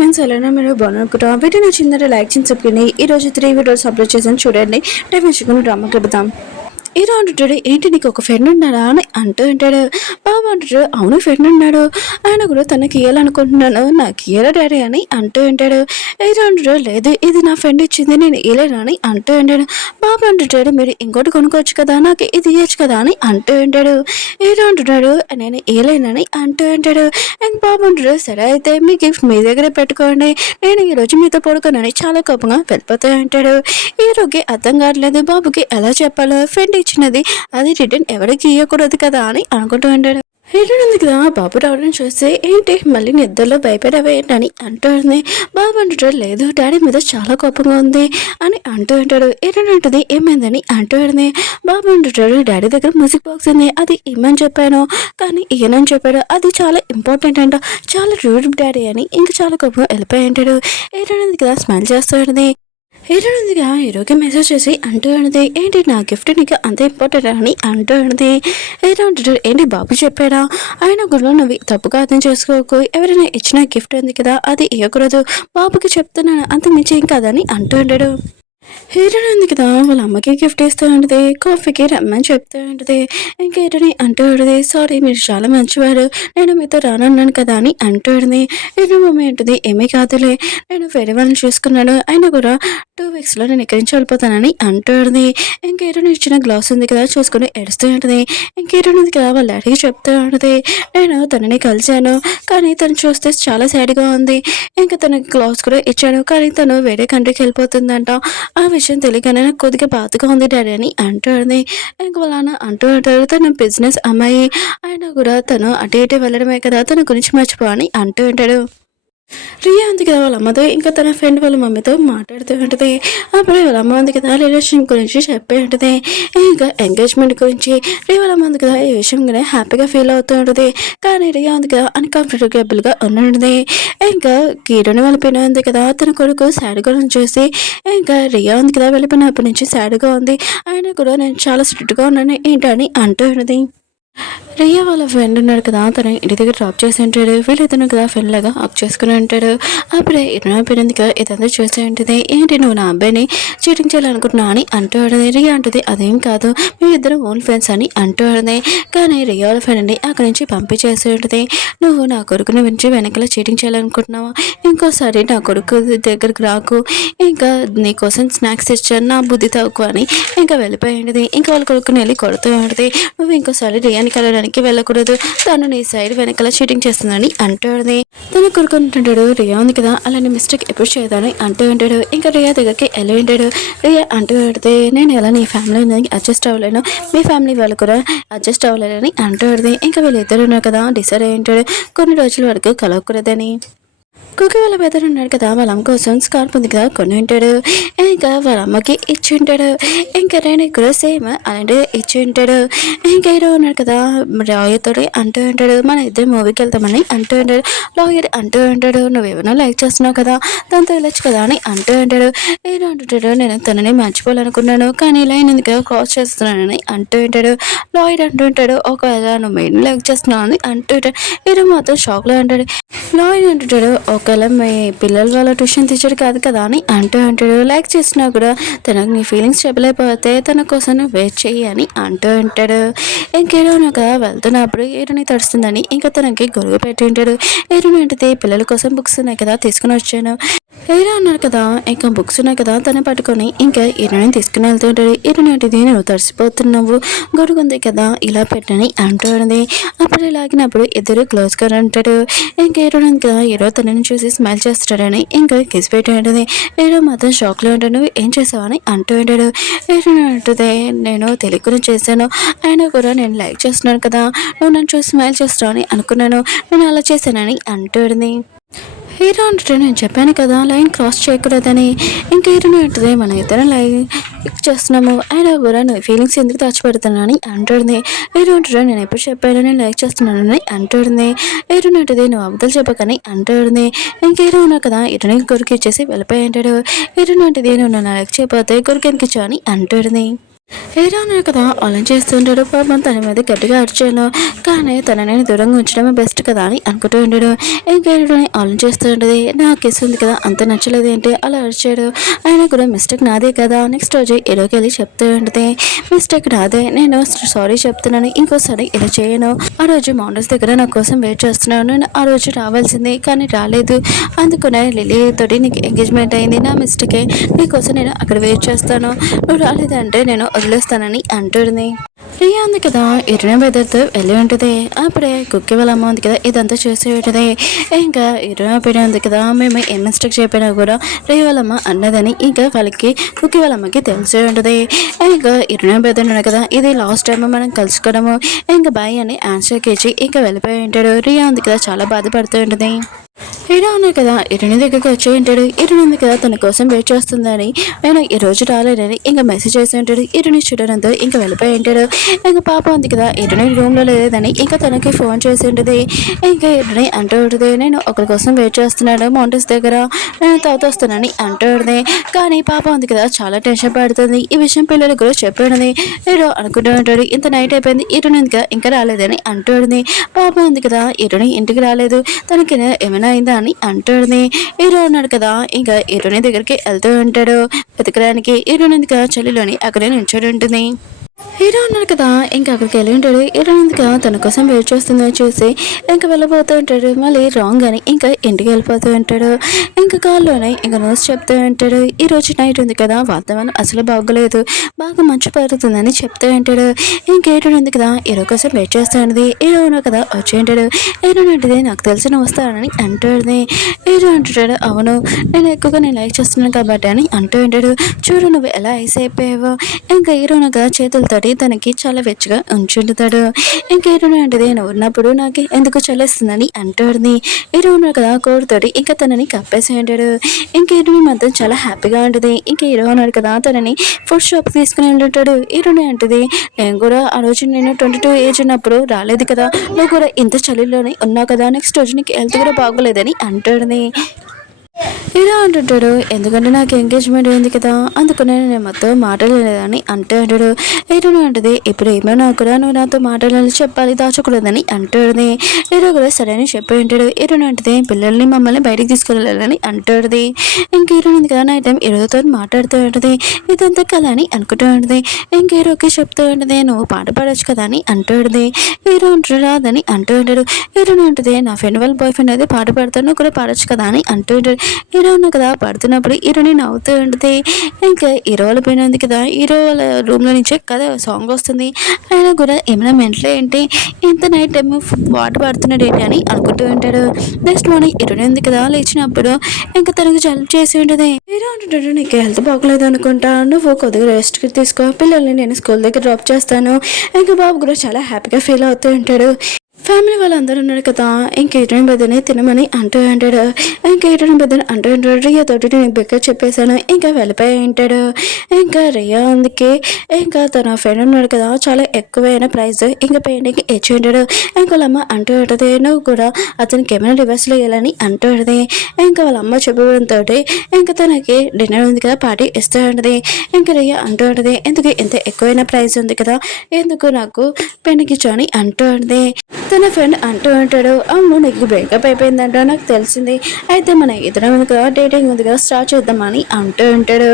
Friends ఎలా మీరు బాగున్నాను వీడియో నచ్చిందంటే లైక్ చేసి చెప్పండి. ఈ రోజు 3 వీడియోస్ అప్లోడ్ చేశాను చూడండి. టైం వేసుకుని డ్రామా కలుపుతాం. హీరో అంటుంటాడు, ఏంటి నీకు ఒక ఫ్రెండ్ ఉన్నాడా అని అంటూ ఉంటాడు. బాబు అంటాడు, అవును ఫ్రెండ్ ఉన్నాడు, ఆయన కూడా తనకి ఇయ్యాలనుకుంటున్నాను, నాకు ఇయ్యరా డాడీ అని అంటూ ఉంటాడు. హీరో అంటాడు, లేదు ఇది నా ఫ్రెండ్ ఇచ్చింది, నేను ఇయ్యలేను అని అంటూ ఉంటాడు. బాబు అంటుంటాడు, మీరు ఇంకోటి కొనుక్కోవచ్చు కదా, నాకు ఇది ఇయ్యచ్చు కదా అని అంటూ ఉంటాడు. హీరో అంటున్నాడు, నేను ఇయ్యలేనని అంటూ ఉంటాడు. అండ్ బాబు అంటాడు, సరే అయితే మీ గిఫ్ట్ మీ దగ్గరే పెట్టుకోండి, నేను ఈరోజు మీతో పడుకోనని చాలా కోపంగా వెళ్ళిపోతూ ఉంటాడు. హీరోకి అర్థం కావట్లేదు బాబుకి ఎలా చెప్పాలో, ఫ్రెండ్ ఇచ్చినది అది రిటర్న్ ఎవరికి ఇవ్వకూడదు కదా అని అనుకుంటూ ఉంటాడు. రిటర్న్ ఉంది కదా, బాబు రావడం చూస్తే ఏంటి మళ్ళీ నిద్రలో భయపడవే అని అంటుంది. బాబు అంటాడు, లేదు డాడీ మీద చాలా కోపంగా ఉంది అని అంటూ ఉంటాడు. రిటర్న్ అంటుంది, ఏమైందని అంటూ ఉంటుంది. బాబు అంటాడు, డాడీ దగ్గర మ్యూజిక్ బాక్స్ ఉంది, అది ఇమ్మని చెప్పాను కానీ ఇయ్యనని చెప్పాడు, అది చాలా ఇంపార్టెంట్ అంట, చాలా రూడ్ డాడీ అని ఇంకా చాలా కోపంగా వెళ్ళిపోయి ఉంటాడు. రిటర్న్ ఉంది కదా, స్మైల్ చేస్తూ ఉంటుంది. హీరోగా హీరోకి మెసేజ్ చేసి అంటూ అన్నది, ఏంటి నా గిఫ్ట్ నీకు అంత ఇంపార్టెంట్ అని అంటూ అన్నది. హీరో అంటాడు, ఏంటి బాబు చెప్పాడా, ఆయన గుడిలో నువ్వు తప్పుగా అర్థం చేసుకోకు, ఎవరైనా ఇచ్చిన గిఫ్ట్ ఉంది కదా అది ఇవ్వకూడదు, బాబుకి చెప్తున్నాను అంత మించి ఏం కాదని అంటూ ఉంటాడు. హీరోయిన్ ఉంది కదా, వాళ్ళ అమ్మకి గిఫ్ట్ ఇస్తూ ఉంటుంది, కాఫీకి రమ్మని చెప్తూ ఉంటుంది. ఇంకా హీరోని అంటూ ఉంటుంది, సారీ మీరు చాలా మంచివారు, నేను మీతో రానన్నాను కదా అని అంటూ ఉంటుంది. హీరో మమ్మీ ఉంటుంది, ఏమీ కాదులే, నేను వేరే వాళ్ళని చూసుకున్నాను, అయినా కూడా 2 వీక్స్లో నేను ఇక్కడి నుంచి వెళ్ళిపోతానని అంటూ ఉంటుంది. ఇంకా హీరోని ఇచ్చిన గ్లాస్ ఉంది కదా చూసుకుని ఏడుస్తూ ఉంటుంది. ఇంక హీరోయిన్ ఉంది కదా వాళ్ళ డాడీకి చెప్తూ ఉంటుంది, నేను తనని కలిశాను కానీ తను చూస్తే చాలా సాడ్గా ఉంది, ఇంకా తనకి గ్లాస్ కూడా ఇచ్చాను కానీ తను వేరే కంట్రీకి వెళ్ళిపోతుందంట, ఆ విషయం తెలియగానే నాకు కొద్దిగా బాధగా ఉంది డాడీ అని అంటుంది. ఇంక వాళ్ళ నాన్న అంటూ ఉంటారు, తన బిజినెస్ అమ్మాయి అయినా కూడా తను అటు ఇటు వెళ్ళడమే కదా, తన గురించి మర్చిపో అని అంటూ ఉంటాడు. రియా ఉంది కదా వాళ్ళ అమ్మతో ఇంకా తన ఫ్రెండ్ వాళ్ళ మమ్మీతో మాట్లాడుతూ ఉంటుంది. అప్పుడే వాళ్ళ అమ్మ ఉంది కదా రిలేషన్ గురించి చెప్పి ఉంటుంది, ఇంకా ఎంగేజ్మెంట్ గురించి. రియా వాళ్ళ అమ్మ ఉంది కదా ఈ విషయం కూడా హ్యాపీగా ఫీల్ అవుతూ ఉంటుంది, కానీ రియా ఉంది కదా అన్కంఫర్టబుల్గా ఉంటుంది. ఇంకా హీరోని వెళ్ళిపోయిన ఉంది కదా తన కొడుకు సాడ్గా చూసి, ఇంకా రియా ఉంది కదా వెళ్ళిపోయినప్పటి నుంచి సాడ్గా ఉంది, ఆయన కూడా నేను చాలా స్ట్రిక్ట్గా ఉన్నాను ఏంటని అంటూ ఉంటుంది. రియా వాళ్ళ ఫ్రెండ్ ఉన్నాడు కదా తను ఇంటి దగ్గర డ్రాప్ చేసి ఉంటాడు, వీళ్ళిద్దరు కదా ఫ్రెండ్ లాగా హక్ చేసుకుని ఉంటాడు. అప్పుడే ఇరవై అయిపోయింది కదా ఇదంతా చూసి ఉంటుంది, ఏంటి నువ్వు నా అబ్బాయిని చీటింగ్ చేయాలనుకుంటున్నా అని అంటూ ఉంటుంది. రియా అంటుంది, అదేం కాదు మీ ఇద్దరు ఓన్ ఫ్రెండ్స్ అని అంటూ ఉంటుంది. కానీ రియా వాళ్ళ ఫ్రెండ్ని అక్కడి నుంచి పంపించేసి ఉంటుంది. నువ్వు నా కొడుకుని వించి వెనకాల చీటింగ్ చేయాలనుకుంటున్నావా, ఇంకోసారి నా కొడుకు దగ్గరకు రాకు, ఇంకా నీకోసం స్నాక్స్ ఇచ్చాను నా బుద్ధి తక్కువ అని ఇంకా వెళ్ళిపోయి ఉంటుంది. ఇంకా వాళ్ళ కొడుకుని వెళ్ళి కొడుతూ ఉంటుంది, నువ్వు ఇంకోసారి రియాని కలవడానికి వెళ్ళకూడదు, తను నీ సైడ్ వెనకాల చీటింగ్ చేస్తుందని అంటుంది. తను కొడుకుంటుంటాడు, రియా ఉంది కదా అలాంటి మిస్టేక్ ఎప్పుడు చేయదని అంటూ ఉంటాడు. ఇంకా రియా దగ్గరికి వెళ్ళి ఉంటాడు. రియా అంటూ పెడితే, నేను ఎలా నీ ఫ్యామిలీ అడ్జస్ట్ అవ్వలేను, మీ ఫ్యామిలీ వాళ్ళు కూడా అడ్జస్ట్ అవ్వలేదని అంటూ ఉంటుంది. ఇంకా వీళ్ళిద్దరు ఉన్నారు కదా డిసైడ్ అయి ఉంటాడు కొన్ని రోజుల వరకు కలవకూడదని. కుకి వాళ్ళ బెదర్ ఉన్నాడు కదా వాళ్ళ అమ్మ కోసం స్కార్ప్ ఉంది కదా కొని ఉంటాడు, ఇంకా వాళ్ళ అమ్మకి ఇచ్చి ఉంటాడు. ఇంకా నేను కూడా సేమ్ అలాంటిది ఇచ్చి ఉంటాడు. ఇంకా హీరో ఉన్నాడు కదా లాయర్తో అంటూ ఉంటాడు, మన ఇద్దరు మూవీకి వెళ్తామని అంటూ ఉంటాడు. లాయర్ అంటూ ఉంటాడు, నువ్వేమైనా లైక్ చేస్తున్నావు కదా దాంతో వెళ్ళొచ్చు కదా అని అంటూ ఉంటాడు. హీరో అంటుంటాడు, నేను తనని మర్చిపోవాలనుకున్నాను కానీ లైన్ ఎందుకు క్రాస్ చేస్తున్నానని అంటూ ఉంటాడు. లాయర్ అంటూ ఉంటాడు, ఒకవేళ నువ్వు మెయిన్ లైక్ చేస్తున్నావు అని అంటూ ఉంటాడు. హీరో మాత్రం షాక్లో ఉంటాడు. లాయర్ అంటుంటాడు, ఒకవేళ మీ పిల్లల వాళ్ళ ట్యూషన్ టీచర్ కాదు కదా అని అంటూ ఉంటాడు. లైక్ చేసినా కూడా తనకు నీ ఫీలింగ్స్ చెప్పలేకపోతే తన కోసం వెయిట్ చెయ్యి అని అంటూ ఉంటాడు. ఇంకేరోనక వెళ్తున్నప్పుడు ఏరుని తడుస్తుందని ఇంకా తనకి గొడుగు పెట్టి ఉంటాడు. ఏరుని అంటే పిల్లల కోసం బుక్స్ ఉన్నాయి కదా తీసుకుని వచ్చాను. హీరో అన్నాడు కదా ఇంకా బుక్స్ ఉన్నాయి కదా తను పట్టుకొని ఇంకా హీరోని తీసుకుని వెళ్తుంటాడు. హీరోని అంటే నువ్వు తడిసిపోతున్నావు గొడుగు ఉంది కదా ఇలా పెట్టని అంటుంది. అప్పుడు లాగినప్పుడు ఇద్దరు క్లోజ్గా ఉంటాడు. ఇంకా హీరోని కదా హీరో తనని చూసి స్మైల్ చేస్తాడని ఇంకా కిస్ పెట్టి ఉంటుంది. హీరో మాత్రం షాక్లో ఉంటాడు, నువ్వు ఏం చేసావని అంటూ ఉంటాడు. హీరో అంటుంది, నేను తెలియకుండా చేశాను, అయినా కూడా నేను లైక్ చేస్తున్నాను కదా, నువ్వు నన్ను చూసి స్మైల్ చేస్తావు అని అనుకున్నాను, నేను అలా చేశానని అంటుంది. హీరో అంటే నేను చెప్పాను కదా లైన్ క్రాస్ చేయకూడదని. ఇంకా హీరోని ఉంటుంది, మన ఇద్దరం లైన్ చేస్తున్నాము అయినా కూడా నువ్వు ఫీలింగ్స్ ఎందుకు దాచిపెడుతున్నానని అంటుంది. హీరో అంటాడు, నేను ఎప్పుడు చెప్పాను నేను లైక్ చేస్తున్నానని అంటుంది. హీరోని ఉంటుంది, నువ్వు అబద్ధాలు చెప్పకని అంటుంది. ఇంక హీరో ఉన్నావు కదా హీరోని కొరికి ఇచ్చేసి వెళ్ళిపోయి ఉంటాడు. హీరోని ఉంటుంది, నువ్వు నన్ను లైక్ చేయకపోతే కొరికి ఎందుకు ఇచ్చావు అని అంటుంది. హీరో అన్నాడు కదా అలా చేస్తుంటాడు. పాపం తన మీద గట్టిగా అరిచాను, కానీ తనని దూరంగా ఉంచడమే బెస్ట్ కదా అని అనుకుంటూ ఉంటాడు. ఇంకా హీరోని అలా చేస్తూ ఉంటుంది. నాకు ఇస్తుంది కదా అంత నచ్చలేదు ఏంటి అలా అరిచాడు, ఆయన కూడా మిస్టేక్ నాదే కదా. నెక్స్ట్ రోజు హీరోకి వెళ్ళి చెప్తూ ఉంటుంది, మిస్టేక్ నాదే, నేను సారీ చెప్తున్నాను, ఇంకోసారి ఇలా చేయను. ఆ రోజు మౌంటైన్స్ దగ్గర నా కోసం వెయిట్ చేస్తున్నాను, నేను ఆ రోజు రావాల్సింది కానీ రాలేదు, అందుకనే లిలీ తోటి నీకు ఎంగేజ్మెంట్ అయింది, నా మిస్టేకే, నీకోసం నేను అక్కడ వెయిట్ చేస్తాను, నువ్వు రాలేదంటే నేను వదిలేస్తానని అంటుంది. రియా ఉంది కదా ఇరుణ బెదర్తో వెళ్ళి ఉంటుంది. అప్పుడే కుక్కి వాళ్ళ అమ్మ ఉంది కదా ఇదంతా చేసి ఉంటుంది. ఇంకా ఇరుణ పీడ ఉంది కదా, మేము ఏం మిస్టేక్ చెప్పినా కూడా రియా వాళ్ళమ్మ అన్నదని ఇంకా వాళ్ళకి కుక్కి వాళ్ళ అమ్మకి తెలిసి ఉంటుంది. ఇంకా ఇరుణ బెదర్ కదా ఇది లాస్ట్ టైం మనం కలుసుకోవడము, ఇంకా బాయ్ అని ఆన్సర్కి ఇచ్చి ఇంకా వెళ్ళిపోయి ఉంటాడు. రియా ఉంది కదా చాలా బాధపడుతూ ఉంటుంది. హీరో ఉన్నాయి కదా ఇరుని దగ్గరికి వచ్చి ఉంటాడు. ఇరుని ఉంది కదా తన కోసం వెయిట్ చేస్తుందని, నేను ఈ రోజు రాలేదని ఇంకా మెసేజ్ చేసి ఉంటాడు. ఇరుని చూడడంతో ఇంకా వెళ్ళిపోయి ఉంటాడు. ఇంకా పాప ఉంది కదా ఇరుని రూమ్లో లేదని ఇంకా తనకి ఫోన్ చేసి ఉంటుంది. ఇంకా ఇరుని అంటూ ఉంటుంది, నేను ఒకరి కోసం వెయిట్ చేస్తున్నాడు మౌంటైన్స్ దగ్గర, నేను తాత వస్తానని అంటూ ఉంటుంది. కానీ పాప ఉంది కదా చాలా టెన్షన్ పడుతుంది. ఈ విషయం పిల్లలకు కూడా చెప్పాడని హీరో అనుకుంటూ ఉంటాడు. ఇంత నైట్ అయిపోయింది, ఇరుని ఉంది ఇంకా రాలేదని అంటూ ఉంటుంది. పాప ఉంది కదా ఇరుని ఇంటికి రాలేదు, తనకి ఏమైనా అయిందా అని అంటాడుని. హీరో ఉన్నాడు కదా ఇంకా హీరోని దగ్గరికి వెళ్తూ ఉంటాడు. వెతకడానికి హీరోని కదా చలిలోని అక్కడే నిల్చొని ఉంటుంది. హీరో ఉన్నాడు కదా ఇంకా అక్కడికి వెళ్ళి ఉంటాడు. హీరో ఇంకా తన కోసం వెయిట్ చేస్తుందని చూసి ఇంకా వెళ్ళిపోతూ ఉంటాడు. మళ్ళీ రాంగ్ అని ఇంకా ఇంటికి వెళ్ళిపోతూ ఉంటాడు. ఇంకా కాల్లోనే ఇంకా నోట్స్ చెప్తూ ఉంటాడు. ఈ రోజు నైట్ ఉంది కదా వాతావరణం అసలు బాగోలేదు, బాగా మంచు పడుతుందని చెప్తూ ఉంటాడు. ఇంకా హీరో ఉంది కదా హీరో కోసం వెయిట్ చేస్తూ ఉంటుంది. హీరో ఉన్నాడు కదా వచ్చి ఉంటాడు. హీరో అంటే నాకు తెలిసిన వస్తానని అంటాడు. హీరో అంటాడు, అవును నేను ఎక్కువగా నేను లైక్ చేస్తున్నాను కాబట్టి అని అంటూ ఉంటాడు. చూడు నువ్వు ఎలా ఐస్ అయిపోయావో. ఇంకా హీరో కదా చేతులతోటి తనకి చాలా వెచ్చగా ఉంచుతాడు. ఇంకా హీరో అంటే నువ్వు ఉన్నప్పుడు నాకు ఎందుకు చల్లేస్తుందని అంటాడు. హీరో ఉన్నాడు కదా కోడితోటి ఇంకా తనని కప్పేసి ఉంటాడు. ఇంకా హీరో మాత్రం చాలా హ్యాపీగా ఉంటుంది. ఇంకా హీరో ఉన్నాడు కదా తనని ఫుడ్ షాప్ తీసుకుని ఉంటాడు. హీరోని అంటది, నేను కూడా ఆ రోజు నేను 22 ఏజ్ ఉన్నప్పుడు రాలేదు కదా, నువ్వు కూడా ఇంత చలిలోనే ఉన్నావు కదా, నెక్స్ట్ రోజు నీకు హెల్త్ కూడా బాగోలేదని అంటాడు. ఇలా అంటుంటాడు, ఎందుకంటే నాకు ఎంగేజ్మెంట్ అయింది కదా, అందుకనే నేను మొత్తం మాట్లాడలేదని అంటాడు. హీరోని అంటది, ఇప్పుడు ఏమైనా కూడా నువ్వు నాతో మాట్లాడాలని చెప్పాలి, దాచకూడదని అంటాడు. హీరో కూడా సరే అని చెప్పి ఉంటాడు. హీరోని అంటది, పిల్లల్ని మమ్మల్ని బయటికి తీసుకెళ్ళాలని అంటాడు. ఇంక హీరోని ఉంది కదా నైట్ టైం హీరోతో మాట్లాడుతూ ఉంటుంది. ఇదంతా కల అని అనుకుంటూ ఉంటుంది. ఇంక హీరోకి చెప్తూ ఉంటుంది, నువ్వు పాట పాడొచ్చు కదా అని అంటాడు. హీరో అంటాడు రాదని అంటూ ఉంటాడు. హీరోని అంటది, నా ఫ్రెండ్ వాళ్ళ బాయ్ ఫ్రెండ్ అయితే పాట పాడతాను, నువ్వు కూడా పాడొచ్చు కదా అని అంటూ ఉంటాడు. హీరో ఉన్న కదా పడుతున్నప్పుడు హీరోని నవ్వుతూ ఉంటుంది. ఇంకా హీరో వాళ్ళ పైన ఉంది కదా, హీరో వాళ్ళ రూమ్లో నుంచే కదా సాంగ్ వస్తుంది. ఆయన కూడా ఏమైనా మెంటలే ఏంటి ఇంత నైట్ టైం వాటర్ పడుతున్నాడు ఏంటి అని అనుకుంటూ ఉంటాడు. నెక్స్ట్ మార్నింగ్ హీరోని ఉంది కదా లేచినప్పుడు ఇంకా తనకు జలుబు చేసి ఉంటుంది. హీరో అంటుంటాడు, నీకు హెల్త్ బాగోలేదు అనుకుంటా, నువ్వు కొద్దిగా రెస్ట్ తీసుకో, పిల్లల్ని నేను స్కూల్ దగ్గర డ్రాప్ చేస్తాను. ఇంకా బాబు కూడా చాలా హ్యాపీగా ఫీల్ అవుతూ ఉంటాడు. ఫ్యామిలీ వాళ్ళందరూ ఉన్నారు కదా, ఇంకా హీరోయిన్ బెదర్ని తినమని అంటూ ఉంటాడు. ఇంకా హీరోయిన్ బెదర్ అంటూ ఉంటాడు, రియా తోటి నేను బెక్క చెప్పేశాను, ఇంకా వెళ్ళిపోయి ఉంటాడు. ఇంకా రియా అందుకే ఇంకా తన ఫ్రెండ్ ఉన్నాడు కదా చాలా ఎక్కువైన ప్రైస్ ఇంకా పెయింటింగ్ ఇచ్చి ఉంటాడు. ఇంకా వాళ్ళ అమ్మ అంటూ ఉంటుంది, నువ్వు కూడా అతనికి ఏమైనా రివర్స్లో వేయాలని అంటూ ఉంటుంది. ఇంకా వాళ్ళ అమ్మ చెప్పడంతో ఇంకా తనకి డిన్నర్ ఉంది కదా పార్టీ ఇస్తూ ఉంటుంది. ఇంకా రియా అంటూ ఉంటుంది, ఎందుకు ఇంత ఎక్కువైన ప్రైస్ ఉంది కదా, ఎందుకు నాకు పెయింటింగ్ ఇచ్చాని అంటూ ఉంటుంది. తన ఫ్రెండ్ అంటూ ఉంటాడు, అవును నీకు బ్రేకప్ అయిపోయిందంట నాకు తెలిసింది, అయితే మన ఇద్దరం ఉంది కదా డేటింగ్ ఉంది కదా స్టార్ట్ చేద్దామని అంటూ ఉంటాడు.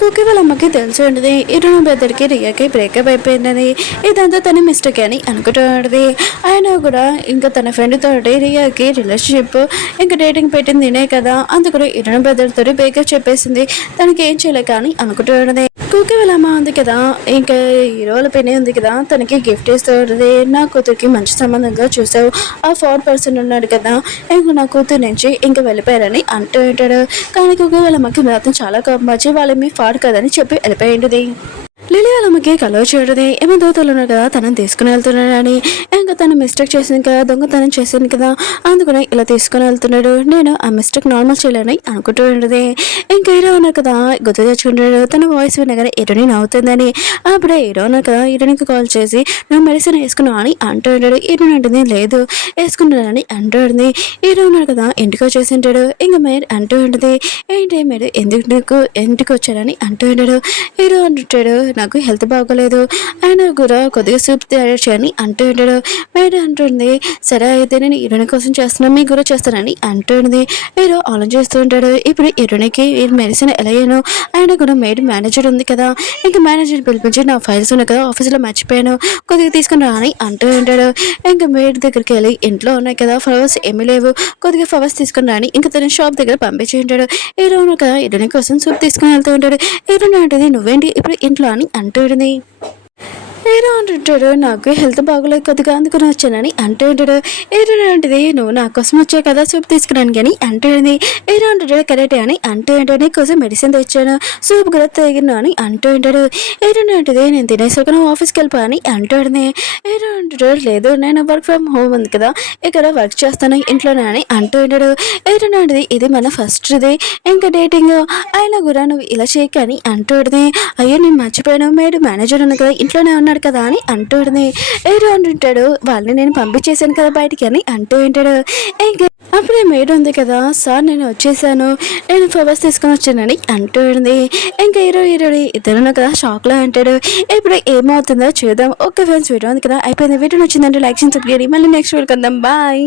కుకి వాళ్ళ అమ్మకి తెలిసి ఉంటుంది ఇరుణ బెదర్కి రియాకి బ్రేకప్ అయిపోయిందని, ఇదంతా తన మిస్టేక్ అని అనుకుంటూ ఉంటుంది. ఆయన కూడా ఇంకా తన ఫ్రెండ్ తోటి రియాకి రిలేషన్షిప్ ఇంకా డేటింగ్ పెట్టింది నేనే కదా, అందుకని ఇరుణ బెదర్ తోటి బ్రేకప్ చెప్పేసింది, తనకి ఏం చేయలేక అని అనుకుంటూ ఉంటుంది. కుకి వాళ్ళ అమ్మ ఉంది కదా ఇంకా హీరోల పెళ్ళి ఉంది కదా తనకి గిఫ్ట్ ఇస్తూ ఉంటుంది. నా కూతురికి మంచి సంబంధంగా చూసావు, ఆ 4 ఉన్నాడు కదా ఇంకా నా కూతురు నుంచి ఇంకా వెళ్ళిపోయారని అంటూ ఉంటాడు. కానీ కుకి వాళ్ళ అమ్మకి మాత్రం చాలా కోపం వచ్చి వాళ్ళ మీ ఫాడ్ కదని చెప్పి వెళ్ళిపోయింది. లిలీ వాళ్ళ అమ్మకి కలవ చేయడది ఏమో దోతలు ఉన్నారు కదా తనని తీసుకుని వెళ్తున్నాడని, ఇంకా తను మిస్టేక్ చేసింది కదా దొంగతనం చేసింది కదా అందుకని ఇలా తీసుకుని వెళ్తున్నాడు, నేను ఆ మిస్టేక్ నార్మల్ చేయలేని అనుకుంటూ ఉండదు. ఇంకా హీరో ఉన్నారు కదా గుర్తు తెచ్చుకుంటాడు, తన వాయిస్ వినగానే హీరోని నవ్వుతుందని. అప్పుడే హీరో ఉన్నారు కదా హీరోనికి కాల్ చేసి నువ్వు మెడిసిన్ వేసుకున్నావు అని అంటూ ఉంటాడు. హీరోని అంటుంది లేదు వేసుకున్నానని అంటూ ఉంటుంది. హీరో ఉన్నారు కదా ఇంటికి వచ్చేసి ఉంటాడు. ఇంకా మీరు అంటూ ఉంటుంది, ఏంటి మీరు ఎందుకు ఇంటికి వచ్చారని అంటూ ఉంటాడు. హీరో అంటుంటాడు, నాకు హెల్త్ బాగోలేదు, ఆయన కూడా కొద్దిగా సూప్ తయారు చేయని అంటూ ఉంటాడు. మేడం అంటుంది, సరే అయితే నేను హీరోయిన్ కోసం చేస్తున్నాను, మీకు కూడా చేస్తానని అంటూ ఉంటుంది. హీరో ఆలోచిస్తూ ఉంటాడు. ఇప్పుడు హీరోయిన్కి మెడిసిన్ ఎలా అయ్యాను, ఆయన కూడా మేనేజర్ ఉంది కదా, ఇంకా మేనేజర్ పిలిపించి నా ఫైల్స్ ఉన్నాయి కదా ఆఫీస్లో మర్చిపోయాను, కొద్దిగా తీసుకుని రా అని అంటూ ఉంటాడు. ఇంకా మేడ్ దగ్గరికి వెళ్ళి ఇంట్లో ఉన్నాయి కదా ఫ్లవర్స్ ఏమీ లేవు, కొద్దిగా ఫ్లవర్స్ తీసుకుని రాని ఇంకా తన షాప్ దగ్గర పంపించి ఉంటాడు. హీరోను కదా హీరోయిన్ కోసం సూప్ తీసుకుని వెళ్తూ ఉంటాడు. హీరోయిన్ అంటది, నువ్వేంటి ఇప్పుడు ఇంట్లో అని అంటూ ఉంటుంది. హీరో అంటుంటాడు, నాకు హెల్త్ బాగోలేదు కొద్దిగా అందుకుని వచ్చానని అంటూ ఉంటాడు. హీరో అంటది, నువ్వు నా కోసం వచ్చావు కదా సూప్ తీసుకురానికి అని అంటూ ఉంది. హీరో అంటాడు, కరెక్టే అని అంటూ ఉంటాడు. నీకోసం మెడిసిన్ తెచ్చాను, సూప్ కూడా తాగినా అని అంటూ ఉంటాడు. హీరో అంటది, నేను తినేసాక నువ్వు ఆఫీస్కి వెళ్ళిపో అని అంటూ ఉంటుంది. హీరో అంటాడు, లేదు నేను వర్క్ ఫ్రమ్ హోమ్ ఉంది కదా ఇక్కడ వర్క్ చేస్తాను ఇంట్లోనే అని అంటూ ఉంటాడు. హీరో అంటది, ఇది మన ఫస్ట్ ఇది ఇంకా డేటింగ్ అయినా కూడా నువ్వు ఇలా చేయక అని అంటూ ఉంటుంది. అయ్యో నేను మర్చిపోయాను, మేనేజర్ ఉంది కదా ఇంట్లోనే ఉన్నాడు కదా అని అంటూ ఉంటుంది. హీరో అంటుంటాడు, వాళ్ళని నేను పంపించేశాను కదా బయటికి అని అంటూ ఉంటాడు. ఇంకా అప్పుడే మేడ్ ఉంది కదా, సార్ నేను వచ్చేసాను, నేను ఫ్లవర్స్ తీసుకొని వచ్చానని అంటూ ఉంది. ఇంకా హీరోని ఇద్దరు కదా షాక్లో అంటాడు. ఇప్పుడు ఏమవుతుందో చూద్దాం. ఓకే ఫ్రెండ్స్, వీడియో ఉంది కదా అయిపోయింది. వీడియో నచ్చిందంటే లైక్ చేసి సబ్స్క్రైబ్ చేయండి. మళ్ళీ నెక్స్ట్ వీడియో కలుద్దాం. బాయ్.